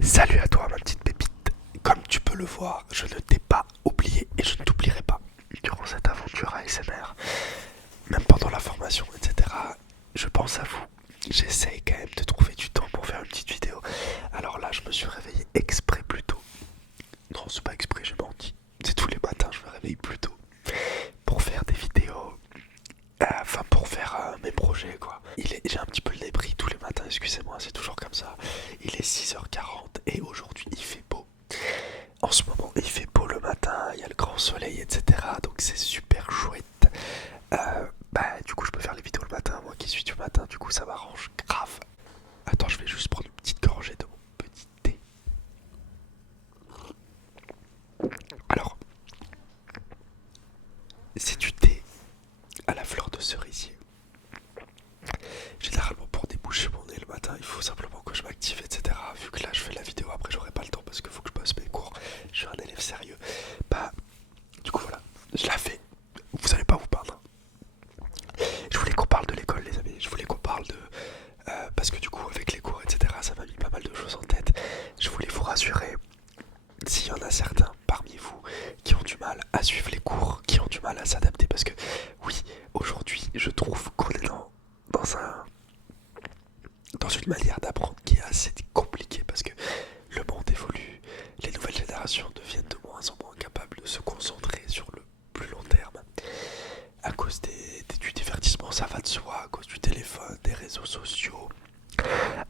Salut à toi ma petite pépite. Comme tu peux le voir, je ne t'ai pas oublié et je ne t'oublierai pas. Durant cette aventure ASMR, même pendant la formation, etc., je pense à vous. J'essaye quand même de trouver du temps pour faire une petite vidéo. Alors là, je me suis réveillé exprès plus tôt. Non, c'est pas exprès, je menti. C'est tous les matins, je me réveille plus tôt pour faire des vidéos. Enfin, pour faire mes projets, quoi. J'ai un petit peu le nez pris tous les matins, excusez-moi, c'est toujours comme ça. Il est 6h40 et aujourd'hui, il fait beau. En ce moment, il fait beau le matin, il y a le grand soleil, etc. Donc c'est super chouette. Du coup, je peux faire les vidéos le matin, moi qui suis du matin, du coup, ça m'arrange grave. Attends, je vais juste prendre une petite gorgée de mon petit thé. Alors, c'est du thé à la fleur de cerisier. Généralement, pour déboucher mon nez le matin, il faut simplement que je m'active, etc. Vu que là, je fais la vidéo, après, j'aurai pas le temps parce qu'il faut que je bosse mes cours. Je suis un élève sérieux. Du coup, voilà, je la fais. Vous allez pas vous plaindre. Je voulais qu'on parle de l'école, les amis. Je voulais qu'on parle de. Parce que du coup, avec les cours, etc., ça m'a mis pas mal de choses en tête. Je voulais vous rassurer. S'il y en a certains parmi vous qui ont du mal à suivre les cours, qui ont du mal à s'adapter, parce que oui, aujourd'hui, je trouve qu'on est dans une manière d'apprendre qui est assez compliquée parce que le monde évolue, les nouvelles générations deviennent de moins en moins capables de se concentrer sur le plus long terme à cause du divertissement, ça va de soi, à cause du téléphone, des réseaux sociaux,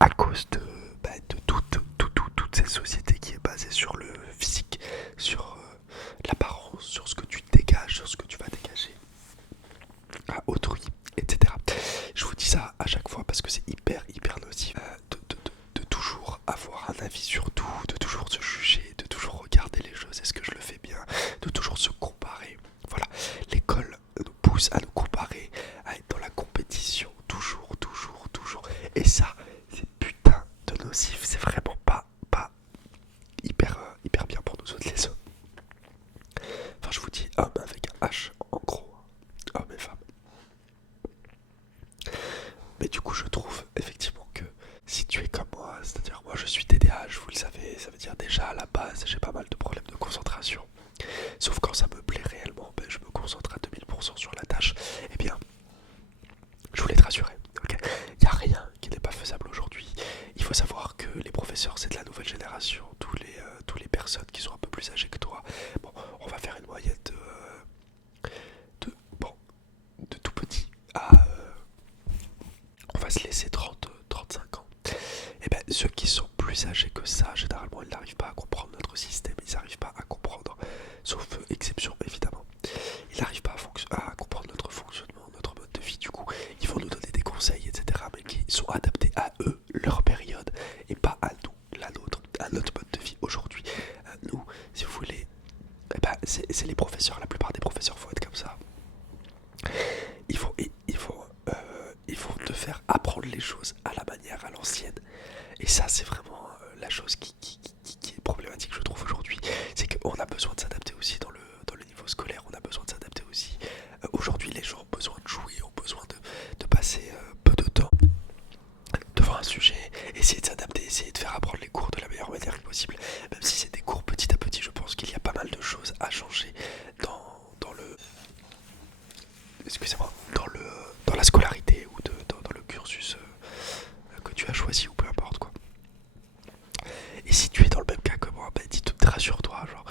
à cause de toute cette société qui est basée sur le physique, sur l'apparence, sur ce que tu dégages, sur ce que tu vas dégager à autrui, etc. Je vous dis ça à chaque fois parce que c'est hyper nocif de toujours avoir un avis sur tout, de toujours se juger, de toujours regarder les choses, est-ce que je le fais bien, de toujours se comparer. Voilà, l'école nous pousse à nous comparer, à être dans la compétition, toujours. Et ça, c'est putain de nocif, c'est vraiment pas hyper bien pour nous autres les hommes. Enfin, je vous dis homme avec un H en gros, hommes et femmes. Mais du coup, je trouve effectivement que si tu es comme moi, c'est-à-dire moi je suis TDAH, vous le savez, ça veut dire déjà à la base j'ai pas mal de problèmes de concentration. Sauf quand ça me plaît réellement, je me concentre à 2000% sur la tâche. Eh bien, je voulais te rassurer, ok. Il n'y a rien qui n'est pas faisable aujourd'hui. Il faut savoir que les professeurs, c'est de la nouvelle génération. Tous les personnes qui sont un peu plus âgées que toi. Bon, on va faire une moyenne de, bon, de tout petit à... on va se laisser 30-35 ans. Et bien, ceux qui sont plus âgés que ça, généralement, ils n'arrivent pas à comprendre notre système. Ils n'arrivent pas à comprendre, sauf exception évidemment. Ils n'arrivent pas à comprendre notre fonctionnement, notre mode de vie. Du coup, ils vont nous donner des conseils, etc. Mais qui sont adaptés à eux, leur période, et pas à nous, la nôtre, à notre mode de vie aujourd'hui. Nous, si vous voulez, c'est les professeurs. La plupart des professeurs vont être comme ça. Ils vont te faire apprendre les choses à la manière, à l'ancienne. Et ça, c'est vraiment la chose qui est problématique, je trouve, aujourd'hui. C'est qu'on a besoin de s'adapter aussi dans le niveau scolaire. On a besoin de s'adapter aussi. Aujourd'hui, les gens ont besoin de jouer, ont besoin de passer peu de temps devant un sujet, essayer de s'adapter, essayer de faire apprendre les cours de la meilleure manière possible. Même si c'est des cours petit à petit, je pense qu'il y a pas mal de choses à changer dans le... Excusez-moi, dans la scolarité ou dans le cursus que tu as choisi ou peu importe quoi. Et si tu es dans le même cas que moi, rassure-toi, genre,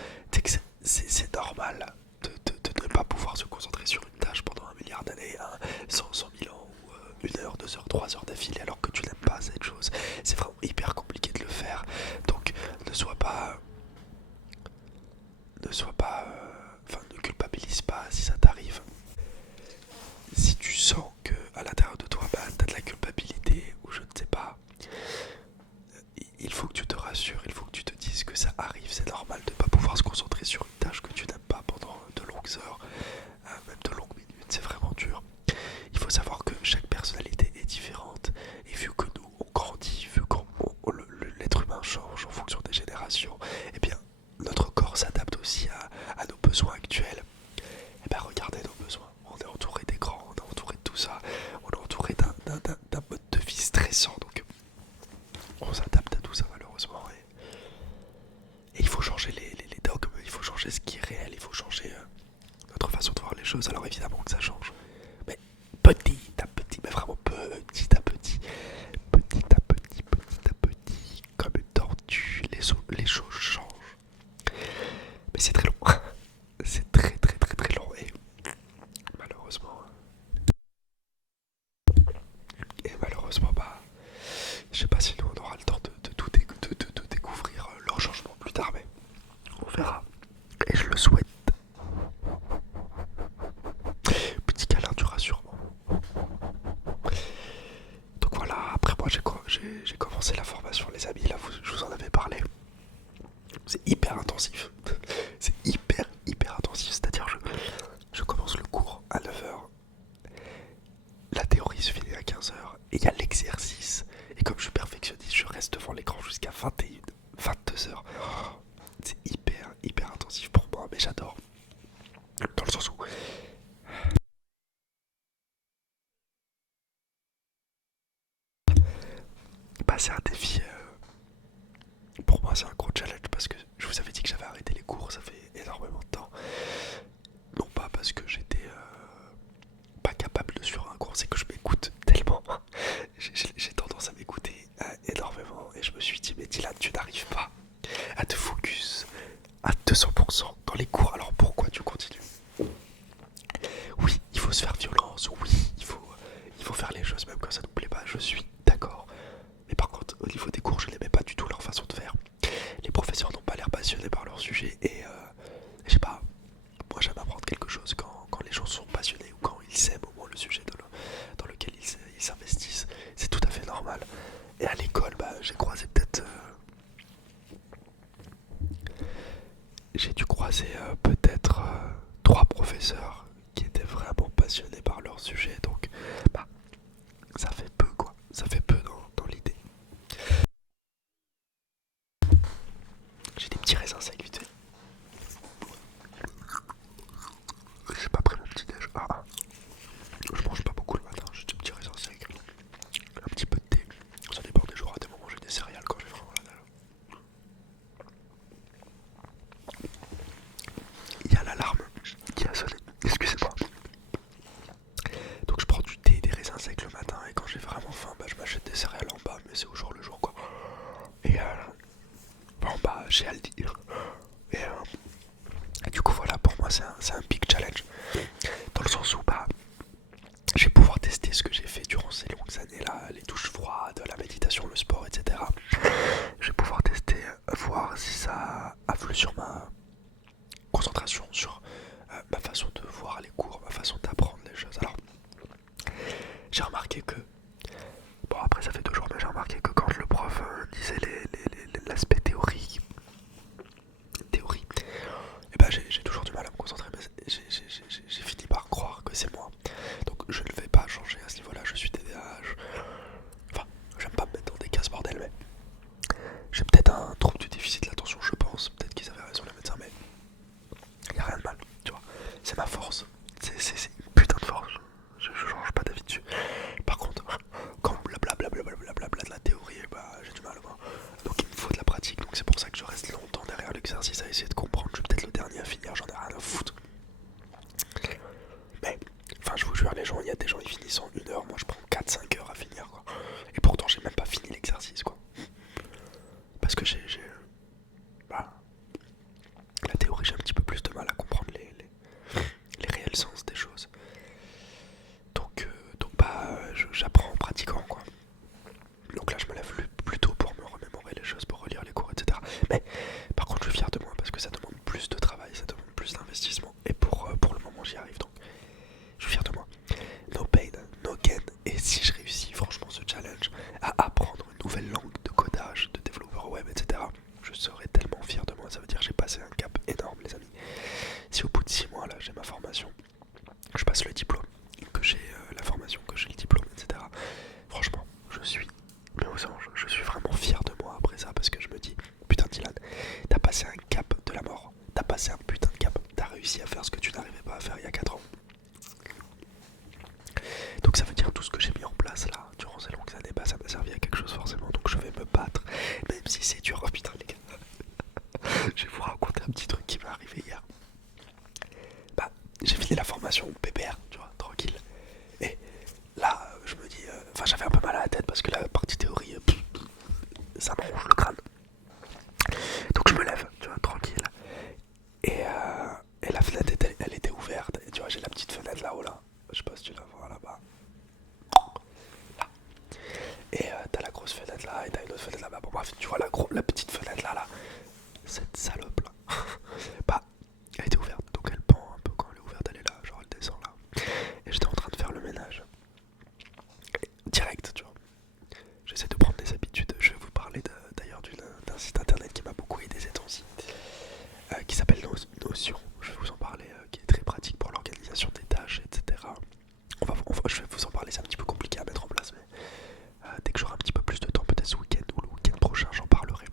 c'est normal de ne pas pouvoir se concentrer sur une tâche pendant 1 milliard d'années, 100 000 ans, ou 1 heure, 2 heures, 3 heures d'affilée, alors que tu n'aimes pas cette chose. C'est vraiment hyper compliqué de le faire. Donc, ne sois pas. Enfin, ne culpabilise pas si ça t'arrive. Si tu sens que à l'intérieur de toi, t'as de la culpabilité, ou je ne sais pas, il faut que tu te rassures, il faut que tu te dises que ça arrive, c'est normal de ne pas pouvoir se concentrer sur une tâche que tu n'aimes pas pendant de longues heures, même de longues minutes, c'est vraiment dur. Il faut savoir que chaque personnalité est différente, et vu que nous on grandit, vu que l'être humain change en fonction des générations, eh bien notre corps s'adapte aussi à nos besoins actuels. Et bien regardez nos besoins, on est entouré d'écrans, on est entouré de tout ça, on est entouré d'un mode de vie stressant, donc on s'adapte à tout ça malheureusement. jusqu'à 21, 22 heures. C'est hyper intensif pour moi, mais j'adore. Dans le sens où bah, c'est un défi. Pour moi, c'est un gros challenge parce que je vous avais dit que j'avais arrêté les cours, ça fait énormément de temps. Non pas parce que j'étais pas capable de suivre un cours, c'est que je m'écoute tellement. J'ai tendance à m'écouter énormément et je me suis dit, mais Dylan, tu n'arrives pas à te focus à 200% dans les cours, alors pourquoi tu continues? Oui, il faut se faire violence, oui, il faut faire les choses même quand ça nous plaît pas, je suis d'accord. Mais par contre, au niveau des cours, je n'aimais pas du tout leur façon de faire. Les professeurs n'ont pas l'air passionnés par leur sujet et je sais pas, moi j'aime apprendre quelque chose quand les gens sont passionnés ou quand ils aiment au moins le sujet dans lequel ils s'investissent. C'est tout à fait normal. Et à l'école, bah, j'ai croisé peut-être... j'ai dû croiser peut-être 3 professeurs qui étaient vraiment passionnés par leur sujet. Donc, bah, ça fait peu quoi. Ça fait peu dans l'idée. J'ai des petits raisins secs vite fait. J'ai pas pris mon petit déj. Je mange pas beaucoup le matin, j'ai des petits raisins secs. Un petit peu de thé. Ça dépend des jours, à des moments j'ai des céréales quand j'ai vraiment la dalle. Il y a l'alarme qui a sonné. Excusez-moi. Donc je prends du thé et des raisins secs le matin et quand j'ai vraiment faim, bah, je m'achète des céréales en bas, mais c'est au jour le jour quoi. Et bon bah j'ai Aldi. Et du coup voilà, pour moi c'est un big challenge. Dans le sens où bah je vais pouvoir tester ce que j'ai fait durant ces longues années là, les douches froides, la méditation, le sport, etc. Je vais pouvoir tester, voir si ça influe sur ma concentration, sur ma façon de voir les cours, ma façon d'apprendre les choses. Alors, j'ai remarqué que, bon après ça fait 2 jours, mais j'ai remarqué que quand le prof disait l'aspect théorie, et ben j'ai toujours du mal à me concentrer, mais j'ai fini par croire que c'est moi. Donc je ne vais pas changer à ce niveau-là, je suis TDAH. Enfin, j'aime pas me mettre dans des cases bordel, mais j'ai peut-être un trouble du déficit de l'attention, je pense. Peut-être qu'ils avaient raison les médecins, mais y a rien de mal, tu vois. C'est ma force, c'est une putain de force. Je change pas d'avis dessus. Par contre, quand blablabla de la théorie, bah j'ai du mal moi. Donc il me faut de la pratique, donc c'est pour ça que je reste longtemps derrière l'exercice à essayer de comprendre. Je suis peut-être le dernier à finir, j'en ai rien à foutre. Mais, enfin je vous jure les gens, il y a des gens qui finissent en 1 heure, moi je prends 4-5 heures à finir quoi. Et pourtant j'ai même pas fini l'exercice quoi. Parce que bah, la théorie j'ai un petit peu plus de mal à comprendre les réels sens des choses. Donc bah j'apprends en pratiquant quoi. Donc là je me lève plus tôt pour me remémorer les choses, pour relire les cours, etc. Mais par contre je suis fier de moi parce que ça demande plus de travail, ça demande plus d'investissement. Et pour le moment j'y arrive donc je suis fier de moi. No pain, no gain. Et si je réussis franchement ce challenge à apprendre une nouvelle langue de codage, de développeur web, etc. Je serai tellement fier de moi, ça veut dire que j'ai passé un cap énorme les amis. Si au bout de 6 mois là j'ai ma formation, je passe le diplôme, que j'ai la formation, que j'ai le diplôme, etc. Franchement, je suis, mais aux anges, je suis vraiment fier de moi après ça parce que je me dis, putain Dylan, t'as passé un cap de la mort, t'as passé un putain de cap, t'as réussi à faire ce que tu n'arrivais pas à faire il y a 4 ans. Donc ça veut dire tout ce que j'ai mis en place là, durant ces longues années, bah ça m'a servi à quelque chose forcément, donc je vais me battre, même si c'est dur, oh putain les gars. Je vais vous raconter un petit truc qui m'est arrivé hier. Bah, j'ai fini la formation PPR, tu vois, tranquille. Et là, je me dis, enfin j'avais un peu mal à la tête parce que la partie théorie, ça me ronge le crâne. Donc je me lève, tu vois, tranquille. Et la fenêtre, elle était ouverte. Et tu vois, j'ai la petite fenêtre là-haut là. Je sais pas si tu la vois là-bas. Là. Et t'as la grosse fenêtre là, et t'as une autre fenêtre là-bas. Bon bref, tu vois la petite fenêtre là. Cette salope là. Bah, elle était ouverte, donc elle pend un peu quand elle est ouverte, elle est là, genre elle descend là. Et j'étais en train de faire le ménage. Direct, tu vois. J'essaie de prendre des habitudes. Je vais vous parler d'ailleurs d'un site internet qui m'a beaucoup aidé ces temps-ci. Qui s'appelle Notion. Je vais vous en parler, qui est très pratique pour l'organisation des tâches, etc. Je vais vous en parler, c'est un petit peu compliqué à mettre en place, mais dès que j'aurai un petit peu plus de temps, peut-être ce week-end ou le week-end prochain, j'en parlerai.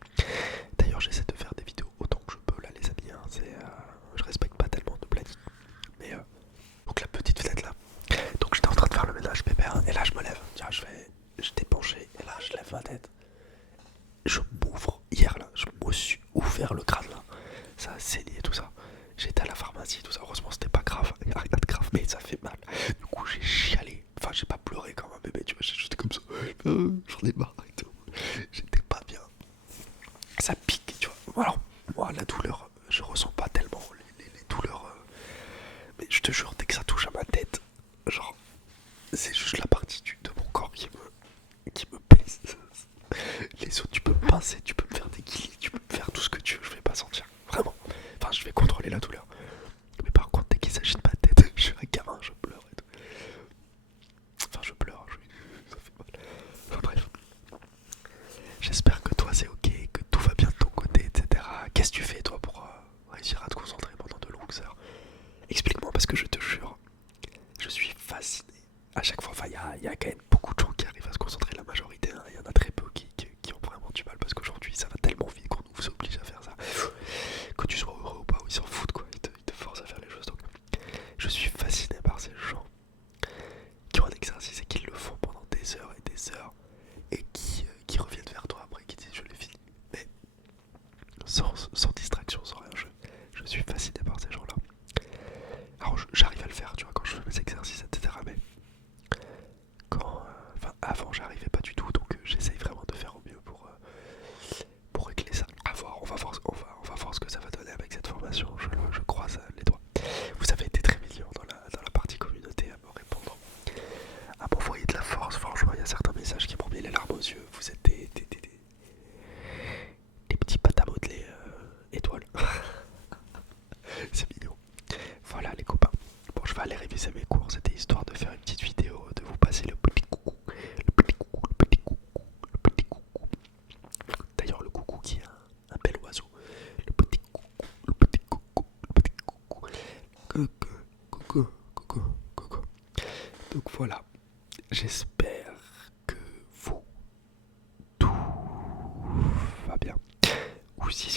Alors, moi, la douleur, je ressens pas tellement les douleurs. Mais je te jure, dès que ça touche à ma tête, genre, c'est juste la partie de mon corps qui me pèse. Les autres, tu peux me pincer, tu peux me faire des guillis, tu peux me faire tout ce que tu veux, je vais pas sentir. Vraiment. Enfin, je vais contrôler la douleur. Mais par contre, dès qu'il s'agit de ma tête, je suis un gamin, je pleure et tout. Enfin, je pleure, ça fait mal. Enfin, bref. J'espère que toi c'est ok, que tout va bien de ton côté, etc. Qu'est-ce que tu fais toi pour réussir à te concentrer pendant de longues heures? Explique-moi parce que je te jure, je suis fasciné. À chaque fois, enfin, il y a quand même beaucoup de gens qui arrivent à se concentrer, la majorité. Hein. Il y en a très peu qui ont vraiment du mal parce qu'aujourd'hui ça va tellement vite qu'on nous oblige à faire ça. Que tu sois heureux ou pas, ils s'en foutent quoi, ils te forcent à faire les choses. Donc, je suis fasciné par ces gens qui ont un exercice et qui le font pendant des heures et des heures et qui reviennent vers toi après, qui disent je l'ai fini. Mais sans distraction, sans rien, je suis fasciné par ces gens-là. Alors j'arrive à le faire, tu vois, quand je fais mes exercices, etc. Mais enfin avant j'arrivais pas du tout, donc j'essaye vraiment de faire au mieux pour régler ça. À voir, on va voir ce que ça va donner avec cette formation, je croise les doigts. Vous avez été très mignons dans la partie communauté à me répondre, à m'envoyer de la force. Franchement, il y a certains messages qui m'ont mis les larmes aux yeux. Vous êtes des petits pâtes à modeler étoiles. C'est mignon. Voilà les copains. Bon, je vais aller réviser mes cours. C'était histoire de faire une petite vidéo, de vous passer le petit coucou. Le petit coucou, le petit coucou, le petit coucou. D'ailleurs, le coucou qui est un bel oiseau. Le petit coucou, le petit coucou, le petit coucou. Coucou, coucou, coucou, coucou. Donc voilà. J'espère que vous tout va bien. Ou si